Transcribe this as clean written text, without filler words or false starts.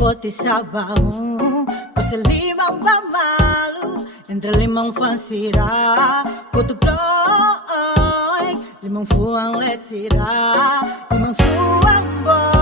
pote sa baon. Kasi limang mamalu, entre limang fansira. Putugloy, limang fuang letira, limang fuang boy.